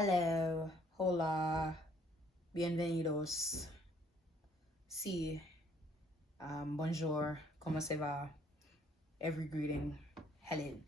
Hello, hola, bienvenidos, sí, bonjour, comment ça va? Every greeting, hello.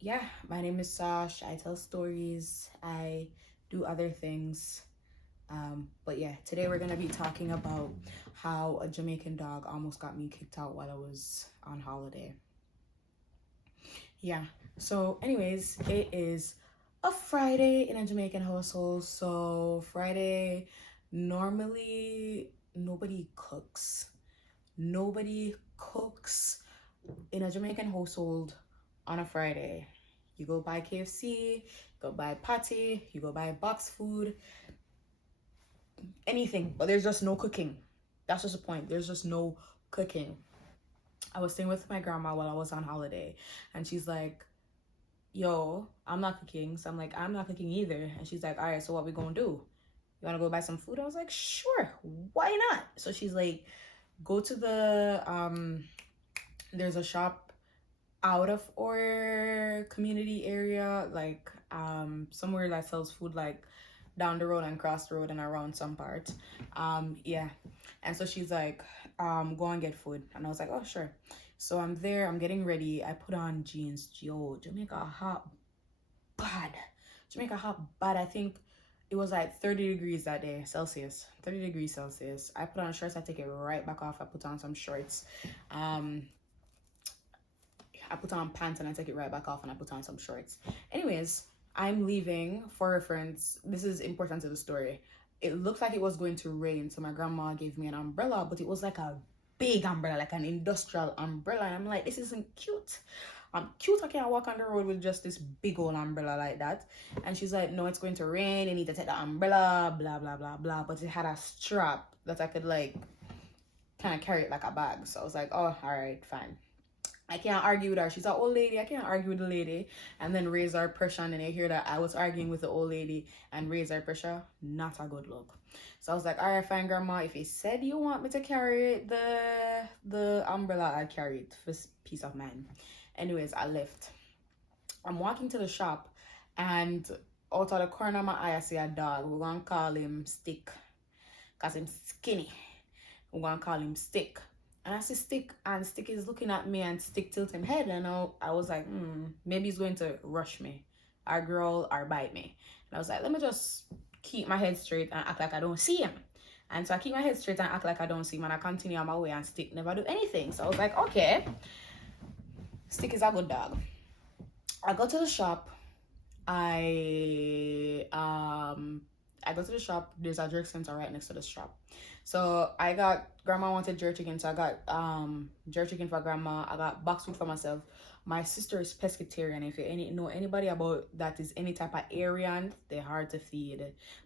Yeah, my name is Sash. I tell stories, I do other things. But yeah, today we're gonna be talking about how a Jamaican dog almost got me kicked out while I was on holiday. Yeah, so anyways, it is a Friday in a Jamaican household. So Friday, normally nobody cooks. Nobody cooks in a Jamaican household on a Friday. You go buy KFC, you go buy patty, you go buy box food, anything, but there's just no cooking. That's just the point. There's just no cooking. I was staying with my grandma while I was on holiday, and she's like, yo, I'm not cooking. So I'm like, I'm not cooking either. And she's like, all right, so what we gonna do? You wanna go buy some food? I was like, sure, why not? So she's like, go to the there's a shop out of our community area, like somewhere that sells food, like down the road and cross the road and around some part. Yeah. And so she's like, go and get food. And I was like, oh sure. So I'm there, I'm getting ready. I put on jeans. Yo, Jamaica hot bad. Jamaica hot bad. I think it was like 30 degrees that day, Celsius. 30 degrees Celsius. I put on shorts, I take it right back off. I put on some shorts. I put on pants and I take it right back off and I put on some shorts. Anyways, I'm leaving. For reference, this is important to the story. It looked like it was going to rain, so my grandma gave me an umbrella, but it was like a big umbrella, like an industrial umbrella. And I'm like, this isn't cute. I'm cute. I can't walk on the road with just this big old umbrella like that. And she's like, no, it's going to rain. You need to take the umbrella, blah, blah, blah, blah. But it had a strap that I could like kind of carry it like a bag. So I was like, oh, all right, fine. I can't argue with her. She's an old lady. I can't argue with the lady and then raise our pressure. And then I hear that I was arguing with the old lady and raise our pressure. Not a good look. So I was like, all right, fine, grandma. If you said you want me to carry the umbrella, I'll carry it for peace of mind. Anyways, I left. I'm walking to the shop and out of the corner of my eye, I see a dog. We're going to call him Stick because he's skinny. We're going to call him Stick. And I see Stick, and Stick is looking at me, and Stick tilts him head, and I was like, maybe he's going to rush me, or growl, or bite me. And I was like, let me just keep my head straight and act like I don't see him. And so I keep my head straight and act like I don't see him, and I continue on my way, and Stick never do anything. So I was like, okay, Stick is a good dog. I go to the shop. I go to the shop. There's a jerk center right next to the shop. So I got, grandma wanted jerk chicken, so I got jerk chicken for grandma. I got box food for myself. My sister is pescatarian. If you know anybody about that is any type of Aryan, they're hard to feed.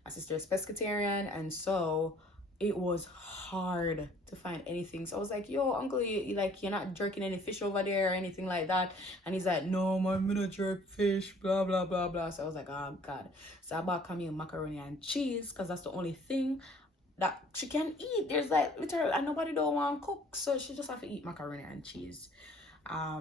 My sister is pescatarian, and so it was hard to find anything. So I was like, yo, uncle, you like, you're not jerking any fish over there or anything like that? And he's like, no, I'm gonna jerk fish, blah blah blah blah. So I was like, oh god. So I bought Camille macaroni and cheese because that's the only thing that she can eat. There's like literally, and nobody don't want to cook, so she just have to eat macaroni and cheese. I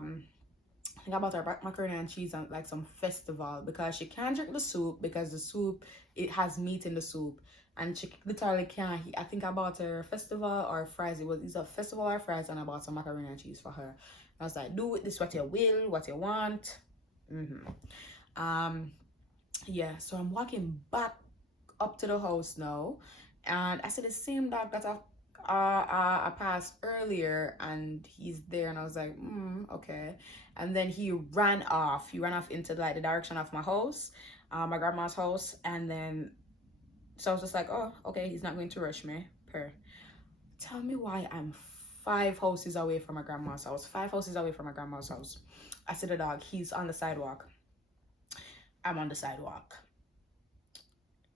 think about her macaroni and cheese and like some festival because she can't drink the soup because the soup, it has meat in the soup, and she literally can't. I think I bought her festival or fries. It was either festival or fries, and I bought some macaroni and cheese for her. I was like, do with this what you will, what you want. Yeah. So I'm walking back up to the house now, and I see the same dog that I passed earlier, and he's there, and I was like, okay. And then he ran off. He ran off into like the direction of my house, my grandma's house, and then so I was just like, oh, okay, he's not going to rush me. Tell me why I'm 5 houses away from my grandma's house. 5 houses away from my grandma's house. I see the dog. He's on the sidewalk. I'm on the sidewalk.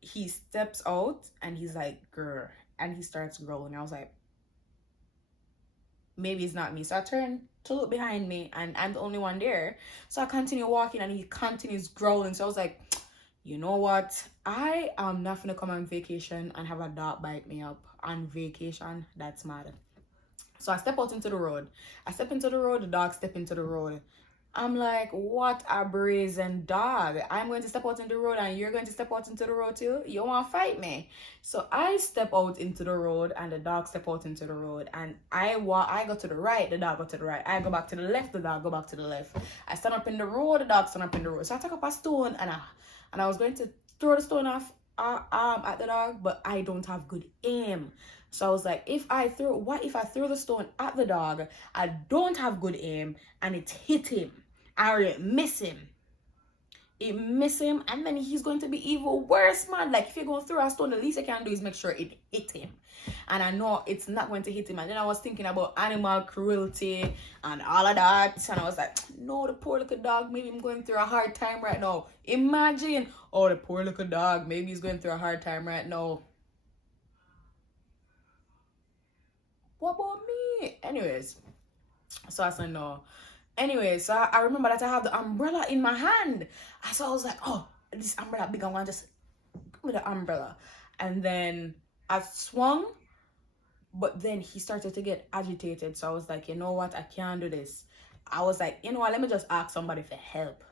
He steps out and he's like, grr, and he starts growling. I was like, maybe it's not me. So I turn to look behind me, and I'm the only one there. So I continue walking, and he continues growling. So I was like, you know what? I am not gonna come on vacation and have a dog bite me up on vacation. That's mad. So I step out into the road. I step into the road, the dog step into the road. I'm like, what a brazen dog. I'm going to step out into the road and you're going to step out into the road too? You want to fight me? So I step out into the road and the dog step out into the road. And I go to the right, the dog go to the right. I go back to the left, the dog go back to the left. I stand up in the road, the dog stand up in the road. So I took up a stone and I was going to throw the stone off at the dog, but I don't have good aim. So I was like, what if I throw the stone at the dog, I don't have good aim, and it hit him, or it miss him. It miss him, and then he's going to be even worse, man. Like, if you're going to throw a stone, the least I can do is make sure it hit him. And I know it's not going to hit him. And then I was thinking about animal cruelty and all of that. And I was like, no, the poor little dog, maybe I'm going through a hard time right now. Imagine, oh, the poor little dog, maybe he's going through a hard time right now. What about me? Anyways, so I said no. Anyway, so I remember that I have the umbrella in my hand. So I was like, oh, this umbrella big, I want to just with the umbrella. And then I swung, but then he started to get agitated. So I was like, you know what? I can't do this. I was like, you know what? Let me just ask somebody for help.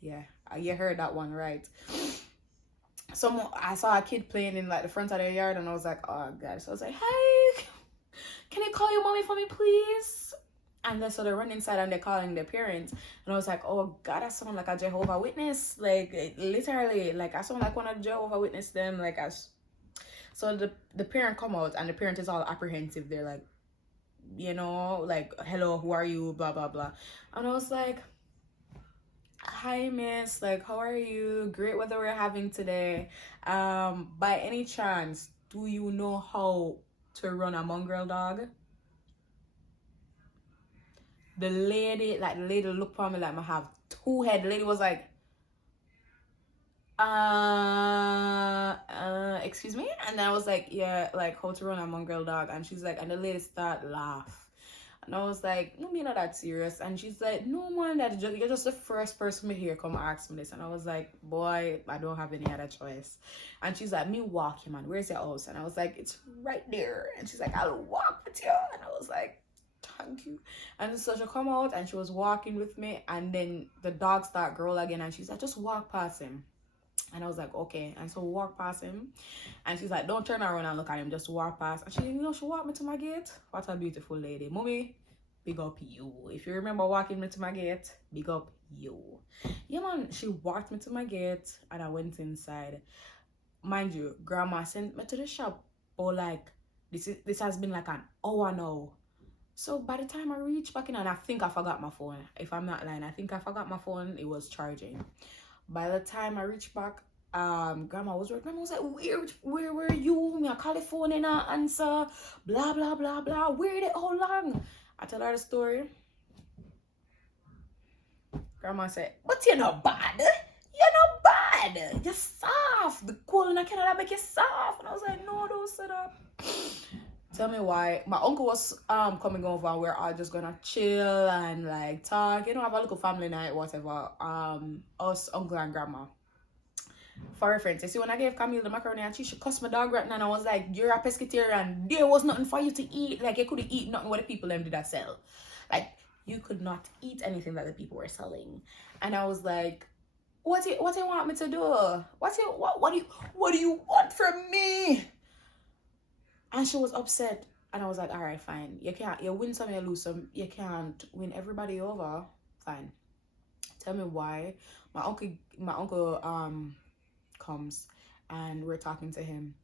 Yeah, you heard that one right. I saw a kid playing in like the front of their yard, and I was like, oh god. So I was like, hey, can you call your mommy for me, please? And then so they run inside and they're calling their parents, and I was like, oh god, I sound like a Jehovah Witness, like literally, like I sound like one of the Jehovah Witness them, like as. So the parent come out, and the parent is all apprehensive. They're like, you know, like, hello, who are you, blah blah blah. And I was like, hi miss, like, how are you? Great weather we're having today. By any chance, do you know how to run a mongrel dog? The lady looked for me like I have two heads. The lady was like, excuse me? And then I was like, yeah, like how to run a mongrel dog. And she's like, and the lady started laugh. And I was like, no, you're not that serious. And she's like, no, man, you're just the first person here come ask me this. And I was like, boy, I don't have any other choice. And she's like, me walk you, man. Where's your house? And I was like, it's right there. And she's like, I'll walk with you. And I was like, thank you. And so she come out and she was walking with me. And then the dog start growl again. And she's like, just walk past him. And I was like, okay. And so we walk past him. And she's like, don't turn around and look at him. Just walk past. And she, she walked me to my gate. What a beautiful lady. Mommy, big up you. If you remember walking me to my gate, big up you. Yeah, man. She walked me to my gate. And I went inside. Mind you, grandma sent me to the shop. Or like, this has been like an hour now. So by the time I reached back in, and I think I forgot my phone. If I'm not lying, I think I forgot my phone. It was charging. By the time I reached back, grandma was like, where were you? Me, I call the phone and I answer, blah, blah, blah, blah. Where did how long? I tell her the story. Grandma said, but you're not bad. You're not bad. You're soft. The cold in Canada make you soft. And I was like, no, don't say that. Tell me why. My uncle was coming over and we're all just gonna chill and like talk, have a little family night, whatever. Us, uncle and grandma. For reference, you see, when I gave Camille the macaroni and cheese, she cussed my dog right now, and I was like, you're a pescatarian. There was nothing for you to eat. Like, you couldn't eat nothing what the people them did that sell. Like, you could not eat anything that the people were selling. And I was like, what do you want me to do? What do you want from me? And she was upset. And I was like, all right, fine. You win some, you lose some. You can't win everybody over. Fine. Tell me why. My uncle comes and we're talking to him.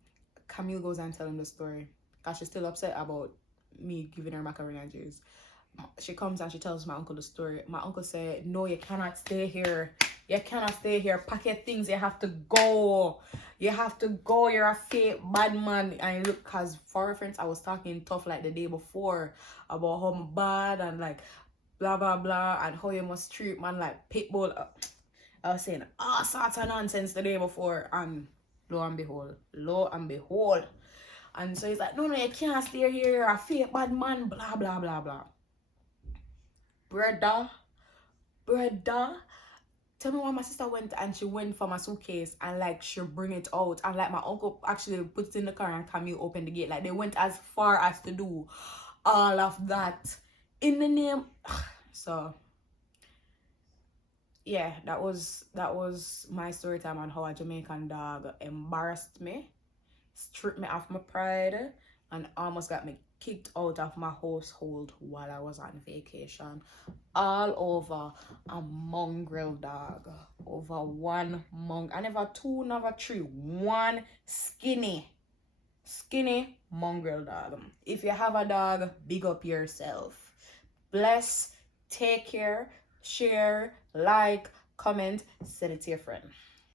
Camille goes and tells him the story. Because she's still upset about me giving her macaroni and cheese. She comes and she tells my uncle the story. My uncle said, no, you cannot stay here. You cannot stay here. Pack your things. You have to go. You have to go. You're a fake bad man. And look, because for reference, I was talking tough like the day before about how I'm bad and like blah, blah, blah. And how you must treat man like pitbull. I was saying all sorts of nonsense the day before. And lo and behold. And so he's like, no, you can't stay here. You're a fake bad man. Blah, blah, blah, blah. Brother, tell me why my sister went and she went for my suitcase and like she'll bring it out, and like my uncle actually put it in the car and Camille opened the gate. Like they went as far as to do all of that in the name. So yeah, that was my story time on how a Jamaican dog embarrassed me, stripped me off my pride, and almost got me kicked out of my household while I was on vacation. All over a mongrel dog. Over one I never two, never three. One skinny mongrel dog. If you have a dog, big up yourself. Bless, take care, share, like, comment, send it to your friend.